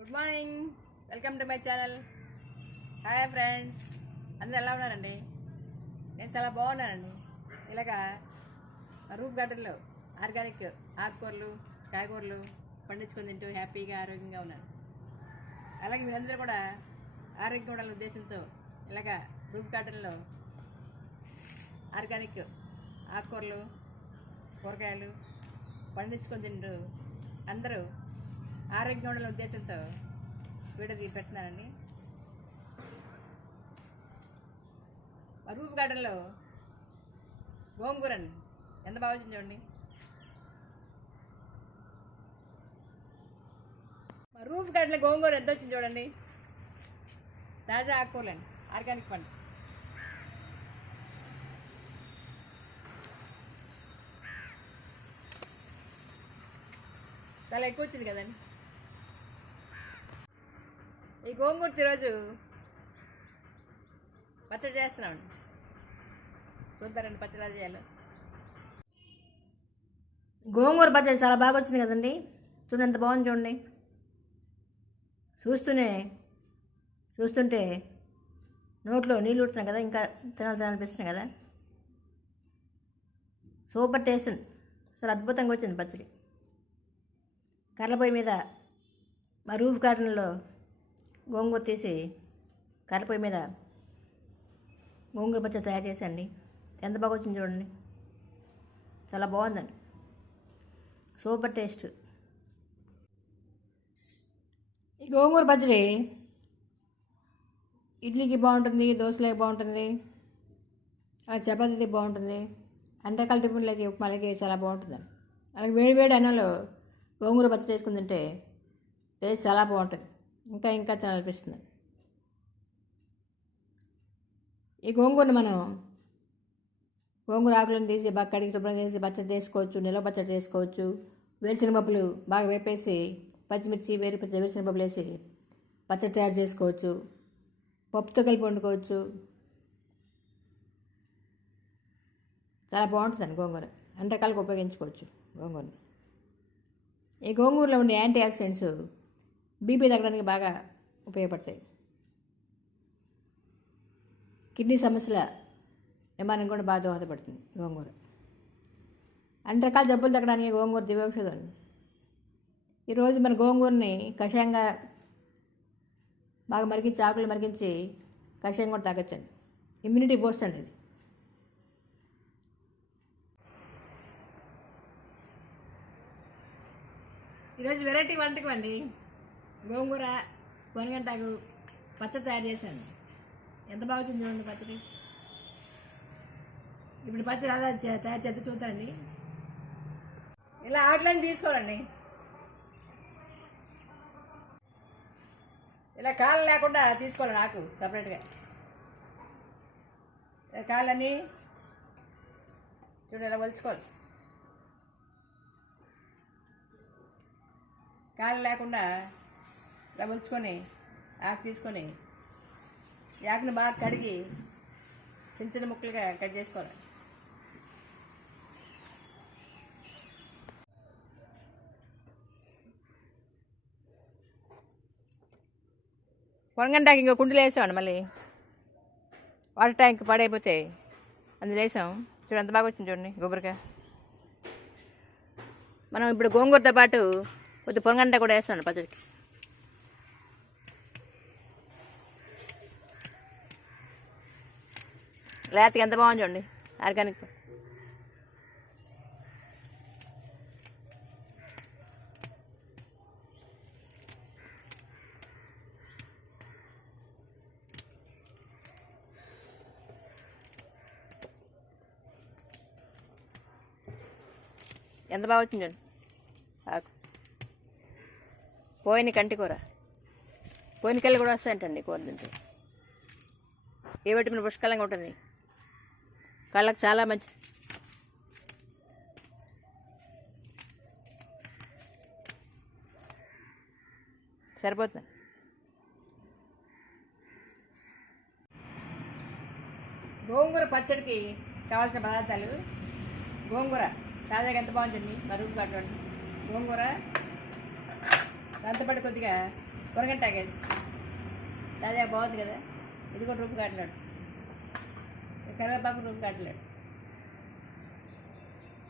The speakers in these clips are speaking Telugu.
Good morning, welcome to my channel. Hi friends, అందరూ ఎలా ఉన్నారండి? నేను చాలా బాగున్నానండి. ఇలాగా రూఫ్ గార్డెన్లో ఆర్గానిక్ ఆకుకూరలు కాయగూరలు పండించుకొని తింటూ హ్యాపీగా ఆరోగ్యంగా ఉన్నాను. అలాగే మీరందరూ కూడా ఆరోగ్యంగా ఉండాలనే ఉద్దేశంతో ఇలాగా రూఫ్ గార్డెన్లో ఆర్గానిక్ ఆకుకూరలు కూరగాయలు పండించుకొని తింటూ అందరూ ఆరోగ్యంగా ఉండాలనే ఉద్దేశంతో వీడియో తీసి పెట్టినానండి. రూఫ్ గార్డెన్లో గోంగూర అండి, ఎంత బాగా వచ్చింది చూడండి. రూఫ్ గార్డెన్లో గోంగూర ఎంత వచ్చింది చూడండి. తాజా ఆకుకూరలండి, ఆర్గానిక్ పండు. చాలా ఎక్కువ వచ్చింది కదండి. ఈ గోంగూర ఈరోజు పచ్చడి చేస్తున్నామండి. చూద్దారండి పచ్చడి ఎలా చేయాలో. గోంగూర పచ్చడి చాలా బాగా వచ్చింది కదండి. చూడండి ఎంత బాగుంది చూడండి. చూస్తుంటే నోట్లో నీళ్ళు ఉడుతున్నాయి కదా, ఇంకా తినాలనిపిస్తున్నాయి కదా. సూపర్ టేస్ట్ ఉంది, చాలా అద్భుతంగా వచ్చింది పచ్చడి. కర్రపొయ్యి మీద మా రూఫ్ గార్డెన్లో గోంగూర తీసి కర్రపొయ్యి మీద గోంగూర పచ్చడి తయారు చేశాండి. ఎంత బాగా వచ్చింది చూడండి, చాలా బాగుందండి, సూపర్ టేస్ట్. ఈ గోంగూర పచ్చడి ఇడ్లీకి బాగుంటుంది, దోశలకి బాగుంటుంది, చపాతీకి బాగుంటుంది, అన్ని రకాల టిఫిన్లకి ఉప్మాలకి చాలా బాగుంటుందండి. అలాగే వేడి అన్నంలో గోంగూర పచ్చడి వేసుకుని తింటే టేస్ట్ చాలా బాగుంటుంది, ఇంకా తినాలనిపిస్తుంది. ఈ గోంగూరను మనం గోంగూర ఆకులను తీసి బాగా కడిగి శుభ్రం చేసి పచ్చడి చేసుకోవచ్చు, నిల్వ పచ్చడి చేసుకోవచ్చు. వేరుశనగపప్పులు బాగా వేపేసి పచ్చిమిర్చి వేరుశనగపప్పులు వేసి పచ్చడి తయారు చేసుకోవచ్చు. పప్పుతో కలిపి వండుకోవచ్చు. చాలా బాగుంటుందండి గోంగూర, అన్ని రకాలకు ఉపయోగించుకోవచ్చు గోంగూరని. ఈ గోంగూరలో ఉండే యాంటీ ఆక్సిడెంట్స్ బీపీ తగ్గడానికి బాగా ఉపయోగపడతాయి. కిడ్నీ సమస్యల నివారణ కూడా బాగా దోహదపడుతుంది గోంగూర. అన్ని రకాల జబ్బులు తగ్గడానికి గోంగూర దివ్యౌషధం. ఈరోజు మన గోంగూరని కషాయంగా బాగా మరిగించి ఆకులు మరిగించి కషాయం కూడా తాగొచ్చండి. ఇమ్యూనిటీ బూస్ట్ అండి ఇది. ఈరోజు వెరైటీ వంటకం అండి. గోంగూర పొనగంటాకు పచ్చడి తయారు చేశాను. ఎంత బాగా వచ్చింది చూడండి పచ్చడి. ఇప్పుడు పచ్చడి అలా తయారు చేస్తే చూద్దాండి. ఇలా ఆకులన్నీ తీసుకోవాలండి. ఇలా కాళ్ళు లేకుండా తీసుకోవాలి, ఆకు సపరేట్గా. కాళ్ళన్నీ చూడండి ఇలా వలుచుకోవాలి. కాళ్ళు లేకుండా ఇలా వలుచుకొని ఆకు తీసుకొని ఆకుని బాగా కడిగి చిన్న చిన్న ముక్కలుగా కట్ చేసుకోవాలి. పొనగంటాకి ఇంకో కుండీలో వేసామండి. మళ్ళీ వాటర్ ట్యాంక్ పాడైపోతే అందులో వేసాం. చూడండి ఎంత బాగా వచ్చింది చూడండి కొబ్బరికాయ. మనం ఇప్పుడు గోంగూరతో పాటు కొద్ది పొనగంట కూడా వేస్తాను పచ్చడికి. లేతకి ఎంత బాగుంది చూడండి, ఆర్గానిక్. ఎంత బాగా వచ్చింది చూడండి ఆకు. పోయిన కంటి కూర, పోయిన కళ్ళు కూడా వస్తాయంటండి కూర తింటే. ఏ విటమిన్ పుష్కలంగా ఉంటుంది, కళ్ళకు చాలా మంచిది. సరిపోతుంది. గోంగూర పచ్చడికి కావాల్సిన పదార్థాలు: గోంగూర తాజాగా ఎంత బాగుంటుంది, మరుగు కాటండి. గోంగూర దాంతోపాటు కొద్దిగా పొరగంటాక అదే బాగుంది కదా. ఇది కూడా రూపు కాటలాడు, కరివేపాకు రూపు కాటలాడు,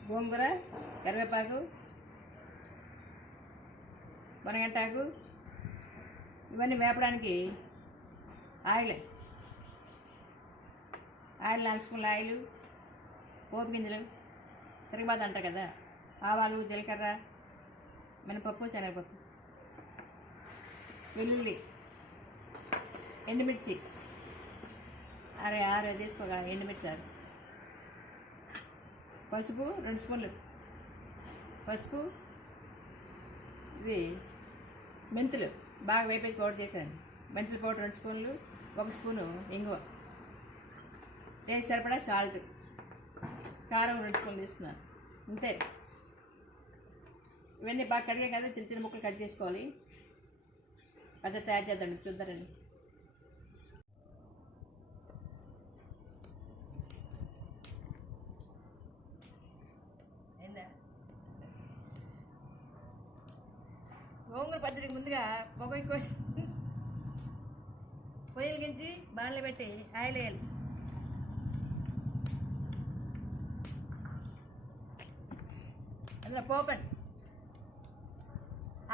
గోంగూర, కరివేపాకు, పొరగంటాకు ఇవన్నీ వేపడానికి ఆయిల్ 4 స్పూన్ల ఆయిల్, పోపు గింజలు, తిరగబాత అంటారు కదా, ఆవాలు, జీలకర్ర, మినపప్పు, శనగపప్పు, వెల్లుల్లి, ఎండుమిర్చి 6 తీసుకోగా ఎండుమిర్చి 6, పసుపు 2 స్పూన్లు పసుపు, ఇది మెంతులు బాగా వేపేసి పౌడర్ చేశాను, మెంతుల పౌడర్ 2 స్పూన్లు, 1 స్పూను ఇంగువ, టేస్ట్ సరిపడా సాల్ట్, కారం 2 స్పూన్లు తీసుకున్నాను, అంతే. ఇవన్నీ బాగా కడిగే కదా చిన్న చిన్న ముక్కలు కట్ చేసుకోవాలి. పద్ధతి తయారు చేద్దాం, చూద్దారండి. ఏందా గోంగూర పచ్చడికి ముందుగా పొగ కోసి పొయ్యిలు గించి బాణలు పెట్టి ఆయిల్ వేయాలి. అందులో పోపండి,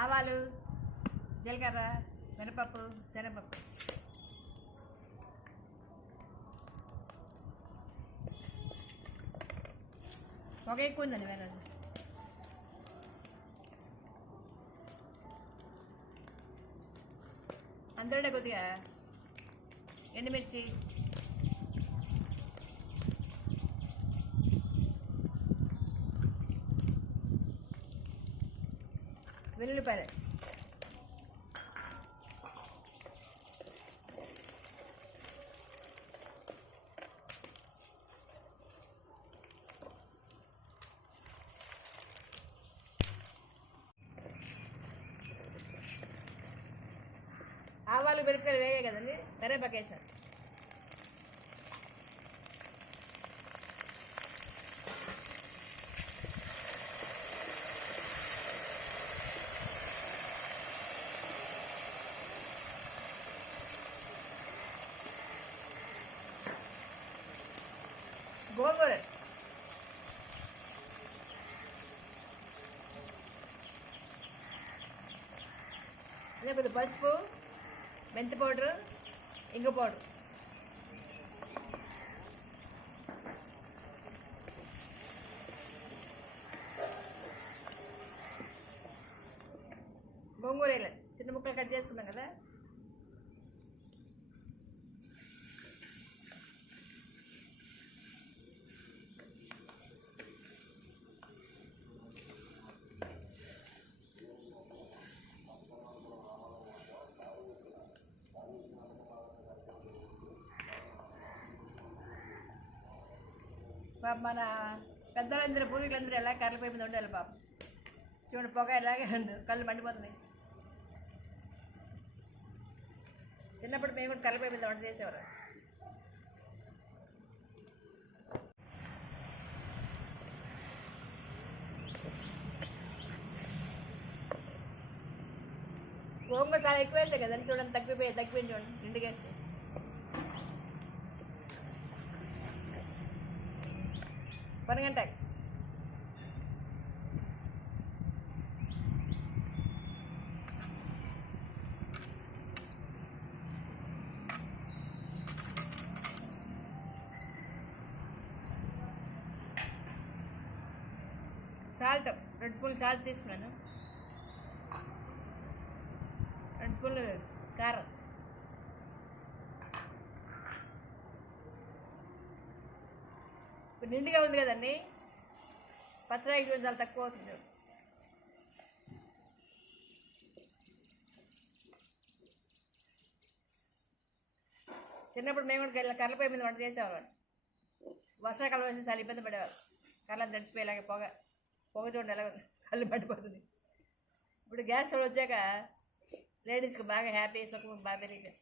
ఆవాలు, జీలకర్ర, మినపప్పు, శనగపప్పు, పొగ ఎక్కువ ఉందండి వేరే. అందులోనే కొద్దిగా ఎండుమిర్చి, వెల్లుల్లిపాయలు, ఆవాలు, మిరపకాయలు వేయాలి కదండి, కరివేపాకు వేసాను. గోంగూర, లేకపోతే పసుపు, మెంతి పౌడరు, ఇంగు పౌడరు, గోంగూర వేయాలి, చిన్న ముక్కలు కట్ చేసుకున్నాం కదా. మన పెద్దలందరూ పూర్వీకులందరూ ఎలా కర్రల పై మీద ఉండాలి పాపం. చూడండి పొగ ఎలాగే కళ్ళు మండిపోతున్నాయి. చిన్నప్పుడు మేము కూడా కర్రల పై మీద వంట చేసేవారు. గోంగూర చాలా ఎక్కువ వేస్తాయి కదండి, చూడండి తగ్గిపోయింది చూడండి ఇంటికి వేస్తే. పొరగంటాకు, సాల్ట్ 2 స్పూన్లు సాల్ట్ తీసుకున్నాను, 2 స్పూన్లు కారం, ఇప్పుడు నిండుగా ఉంది కదండి, పచ్చడికి చూడండి చాలా తక్కువ అవుతుంది. చిన్నప్పుడు మేము కూడా కర్రలపై మీద వంట చేసేవాళ్ళం. వర్షాకాలం వేసి చాలా ఇబ్బంది పడేవాళ్ళు, కళ్ళని తడిచిపోయేలాగే పొగ చూడండి ఎలా కళ్ళు పడిపోతుంది. ఇప్పుడు గ్యాస్ స్టవ్ వచ్చాక లేడీస్కి బాగా హ్యాపీ, సుఖం బాగా పెరిగి.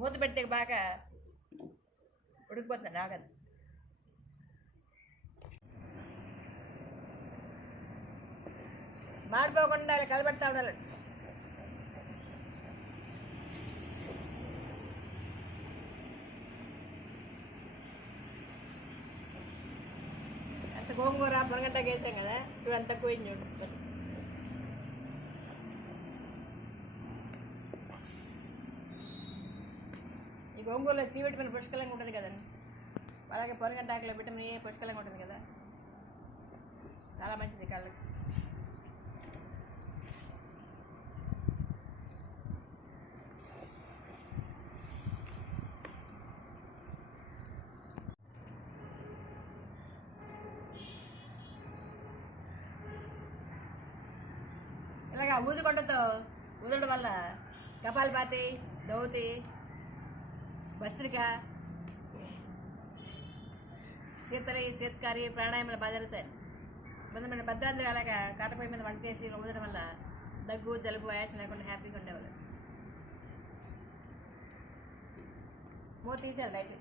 మూత పెట్టి బాగా ఉడికిపోతుంది ఆగదు. మాడిపోకుండా కలబెడతా ఉండాలి. అంత గోంగూర మునగడ్డకి వేసాం కదా, ఇప్పుడు అంత తక్కువ చూడు. ఈ గోంగూరలో సి విటమిన్ పుష్కలంగా ఉంటుంది కదండి, అలాగే పొరగడ్డాకులో విటమిన్ ఏ పుష్కలంగా ఉంటుంది కదా, చాలా మంచిది కళ్ళకి. ఇలాగా ఊదుకొండతో ఊదడం వల్ల కపాలపాతి, దౌతి, భస్త్రిక, శీతలి, శీతకారి, ప్రాణాయామాలు బాగా జరుగుతాయి. కొంతమంది భద్రాంధ్రి అలాగా కాటపొయ్యి మీద వంట చేసి ఊదడం వల్ల దగ్గు, జలుబు, ఆయాసం లేకుండా హ్యాపీగా ఉండేవాళ్ళు. మూత తీసేయాలి బయట.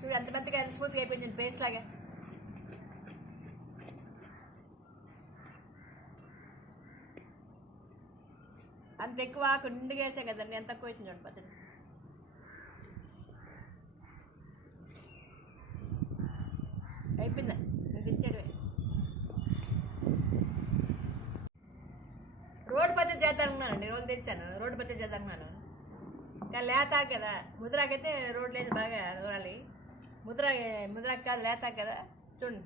చూడు అంత మెత్తగా ఎంత స్మూత్గా అయిపోయింది, పేస్ట్ లాగా. అంత ఎక్కువ ఆకు నిండుగా వేసే కదండి, ఎంత తక్కువ వచ్చింది చూడండి పచ్చడి. అయిపోయిందా, ఇంక ఇచ్చేడు. రోడ్డు పచ్చడి చేద్దాం అనుకున్నానండి, రోజు తెచ్చాను. రోడ్డు పచ్చడి చేద్దాం అనుకున్నాను, కానీ లేతాకు కదా. ముద్రాకైతే రోడ్డు లేదు, బాగా నూరాలి. ముద్రాకు కాదు, లేతాకు కదా. చూడండి,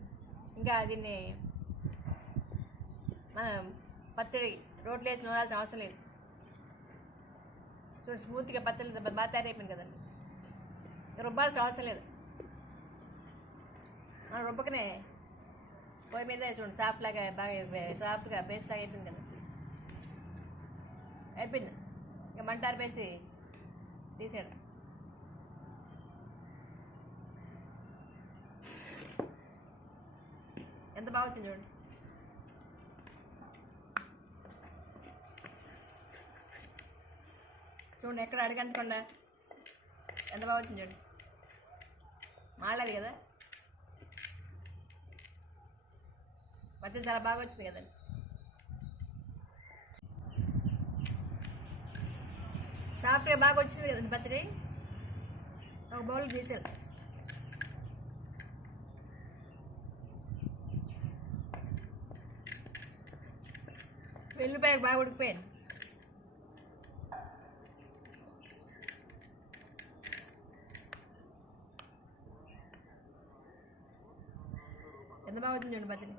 ఇంకా దీన్ని మనం పచ్చడి రోడ్లు వేసి నూరాల్సిన అవసరం లేదు. చూడండి స్మూత్గా పచ్చడి బాగా తయారైపోయింది కదండి, రుబ్బాల్సిన అవసరం లేదు. మనం రుబ్బకనే పొయ్యి మీద చూడండి సాఫ్ట్ లాగా బాగా సాఫ్ట్గా పేస్ట్ లాగా అయిపోయింది కదా. అయిపోయింది, ఇక మంట ఆరిపేసి తీసేయడం. ఎంత బాగా వచ్చింది చూడండి. చూడండి ఎక్కడ అడగంటకుండా ఎంత బాగా వచ్చింది చూడండి. మాడలేదు కదా, పచ్చడి చాలా బాగా వచ్చింది కదండి. సాఫ్ట్గా బాగా వచ్చింది కదండి పచ్చడి. ఒక బౌల్ తీసేయాలి. వెల్లిపాయ బాగా ఉడికిపోయాను. ఎంత బాగా వచ్చింది చూడండి పచ్చడి.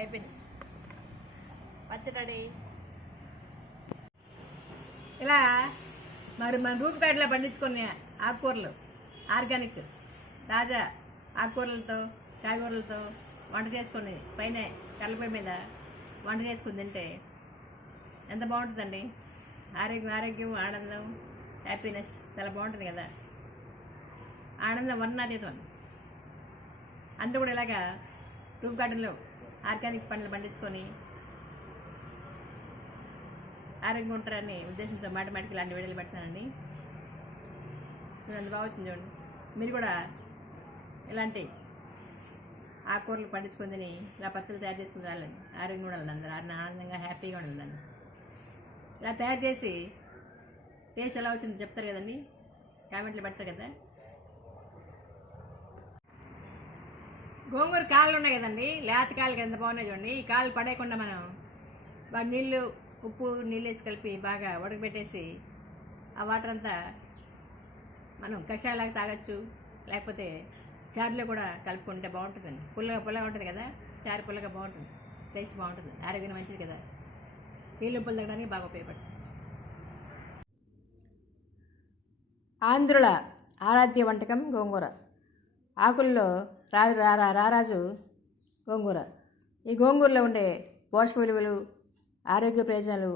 అయిపోయింది పచ్చడి. ఇలా మరి మన రూప్ గార్డ్లో పండించుకునే ఆకుకూరలు, ఆర్గానిక్ తాజా ఆకుకూరలతో, కాయగూరలతో వంట చేసుకొని పైన కళ్ళపొయ్యి మీద వంట చేసుకుని తింటే ఎంత బాగుంటుందండి. ఆరోగ్యం, ఆనందం, హ్యాపీనెస్ చాలా బాగుంటుంది కదా. ఆనందం వర్ణాతీతం. అంతా కూడా ఇలాగా రూప్ గార్డెన్లో ఆర్గానిక్ పండ్లు పండించుకొని ఆరోగ్యంగా ఉంటారని ఉద్దేశంతో మాటిమాటికి ఇలాంటి వీడియోలు పెడతానండి. అంత బాగా వచ్చింది చూడండి. మీరు కూడా ఇలాంటి ఆకుకూరలు పండించుకొని తిని ఇలా పచ్చళ్ళు తయారు చేసుకుని రాలండి. ఆరోగ్యంగా ఉండాలి, అందరూ ఆనందంగా హ్యాపీగా ఉండాలండి. ఇలా తయారు చేసి టేస్ట్ ఎలా వచ్చిందో చెప్తారు కదండి, కామెంట్లు పెడతారు కదా. గోంగూర కాళ్ళు ఉన్నాయి కదండి, లేత కాళ్ళు ఎంత బాగున్నాయి చూడండి. ఈ కాళ్ళు పడేయకుండా మనం బాగా నీళ్ళు, ఉప్పు, నీళ్ళు వేసి కలిపి బాగా ఉడకబెట్టేసి ఆ వాటర్ అంతా మనం కషాయాలాగా తాగొచ్చు, లేకపోతే చారులో కూడా కలుపుకుంటే బాగుంటుందండి. పుల్లగా ఉంటుంది కదా, చారు పుల్లగా బాగుంటుంది, టేస్ట్ బాగుంటుంది, ఆరోగ్యం మంచిది కదా. నీళ్ళు ఉప్పులు తగ్గడానికి బాగా ఉపయోగపడుతుంది. ఆంధ్రుల ఆరాధ్య వంటకం గోంగూర. ఆకుల్లో రారాజు గోంగూర. ఈ గోంగూరలో ఉండే పోషక విలువలు, ఆరోగ్య ప్రయోజనాలు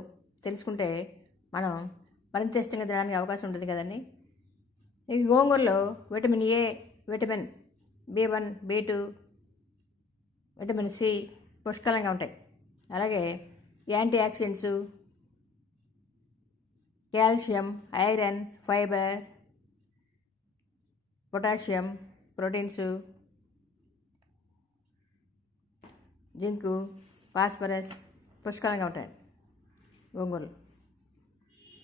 తెలుసుకుంటే మనం మరింత ఇష్టంగా తినడానికి అవకాశం ఉంటుంది కదండి. ఈ గోంగూరలో vitamin A, vitamin B1, B2, vitamin C పుష్కలంగా ఉంటాయి. అలాగే antioxidants, calcium, iron, fibre, potassium, proteins, zinc, phosphorus పుష్కలంగా ఉంటాయి గోంగూరలు.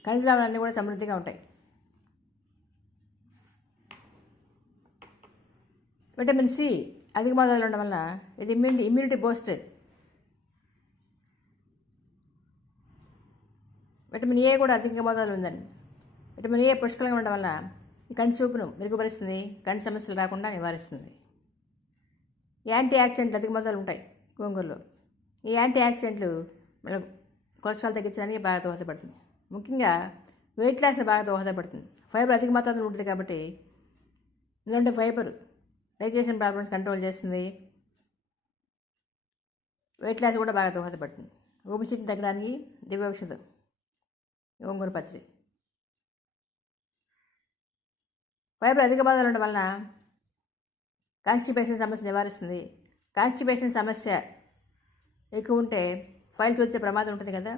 ఖనిజ లవణాలన్నీ కూడా సమృద్ధిగా ఉంటాయి. విటమిన్ సి అధిక మోతాదులో ఉండడం వలన ఇది ఇమ్యూనిటీ బూస్టర్. విటమిన్ ఏ కూడా అధిక మోతాదులో ఉందండి. విటమిన్ ఏ పుష్కలంగా ఉండడం వలన ఈ కంటి చూపును మెరుగుపరుస్తుంది, కంటి సమస్యలు రాకుండా నివారిస్తుంది. యాంటీ ఆక్సిడెంట్లు అధిక మోతాదులు ఉంటాయి గోంగూరలో. ఈ యాంటీ ఆక్సిడెంట్లు మన కొలెస్ట్రాల్ తగ్గించడానికి బాగా దోహదపడుతుంది. ముఖ్యంగా వెయిట్ లాస్ బాగా దోహదపడుతుంది. ఫైబర్ అధిక మోతాదులో ఉంటుంది కాబట్టి ఎందుకంటే ఫైబర్ డైజెషన్ ప్రాబ్లమ్స్ కంట్రోల్ చేస్తుంది. వెయిట్ లాస్ కూడా బాగా దోహదపడుతుంది. ఊపిరితిత్తులు తగ్గడానికి దివ్య ఔషధం గోంగూర పచ్చడి. ఫైబర్ అధిక మోతాదులో ఉండడం వలన కాన్స్టిపేషన్ సమస్య నివారిస్తుంది. కాన్స్టిపేషన్ సమస్య ఎక్కువ ఉంటే ఫైల్స్ వచ్చే ప్రమాదం ఉంటుంది కదా.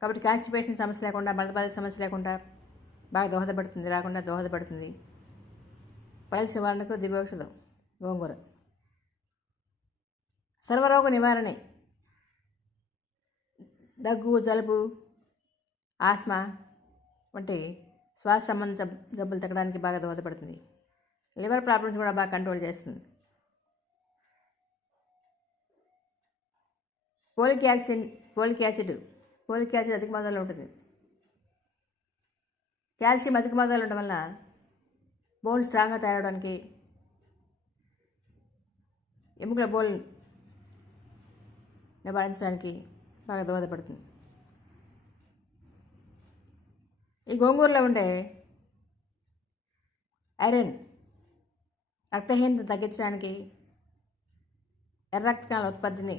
కాబట్టి కాన్స్టిపేషన్ సమస్య లేకుండా, మలబద్ధకం సమస్య లేకుండా బాగా దోహదపడుతుంది. ఫైల్స్ నివారణకు దివ్య ఔషధం గోంగూర. సర్వరోగ నివారణ, దగ్గు, జలుబు, ఆస్మా వంటి శ్వాస సంబంధ జబ్బులు తగ్గడానికి బాగా దోహదపడుతుంది. లివర్ ప్రాబ్లమ్స్ కూడా బాగా కంట్రోల్ చేస్తుంది. ఫోలిక్ యాసిడ్ అధిక మోతాదులో ఉంటుంది. కాల్షియం అధిక మోతాదులో ఉండడం వలన బోన్ స్ట్రాంగ్గా తయారవడానికి, ఎముకల బోన్ నివారించడానికి బాగా దోహదపడుతుంది. ఈ గోంగూరలో ఉండే ఐరన్ రక్తహీనత తగ్గించడానికి, ఎర్ర రక్త కణాల ఉత్పత్తిని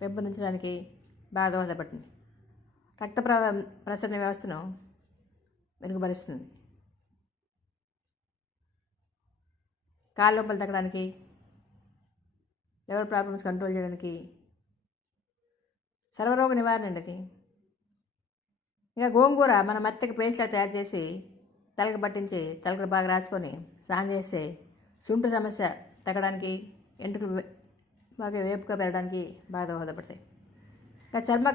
పెంపొందించడానికి బాగా దోహదపడుతుంది. రక్త ప్రసరణ వ్యవస్థను మెరుగుపరుస్తుంది. కాళ్ళ నొప్పులు తగ్గడానికి, లివర్ ప్రాబ్లమ్స్ కంట్రోల్ చేయడానికి సర్వరోగ నివారణ అండి అది. ఇంకా గోంగూర మన మెత్తకి పేస్ట్లా తయారు చేసి తలకు పట్టించి తలకు బాగా రాసుకొని స్నానం చేస్తే శుంఠి సమస్య తగ్గడానికి, ఎంట్రుకలు బాగా వేపుగా పెరగడానికి బాగా దోహదపడతాయి. ఇంకా చర్మ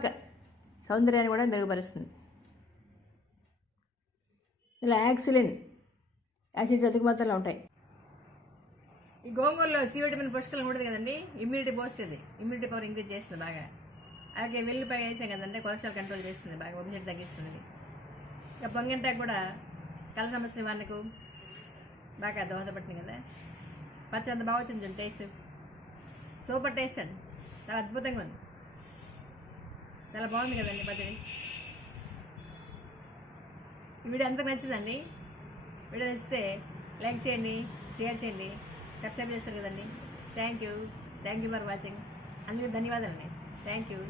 సౌందర్యాన్ని కూడా మెరుగుపరుస్తుంది. ఇలా యాక్సిలిన్ యాసిడ్స్ అధిక మొత్తంలో ఉంటాయి. ఈ గోంగూరలో సి విటమిన్ పుష్కలం ఉంటుంది కదండి. ఇమ్యూనిటీ బూస్ట్, ఇది ఇమ్యూనిటీ పవర్ ఇంక్రీజ్ చేస్తుంది బాగా. అలాగే వెల్లుల్లిపాయ వేసాం కదంటే కొలెస్ట్రాల్ కంట్రోల్ చేస్తుంది, బాగా ఒబిసిటీ తగ్గిస్తుంది. ఇక పొంగంటాకు కూడా కళ్ళ సమస్య నివారణకు బాగా దోహదపడుతుంది కదా. పచ్చడి అంత బాగా వచ్చింది టేస్ట్, సూపర్ టేస్ట్ అండి, చాలా అద్భుతంగా ఉంది, చాలా బాగుంది కదండి పచ్చడి. ఈ వీడియో ఎంతకు నచ్చిందండి. వీడియో నచ్చితే లైక్ చేయండి, షేర్ చేయండి, సబ్స్క్రైబ్ చేస్తారు కదండి. Thank you for watching. అందుకు ధన్యవాదాలండి. Thank you.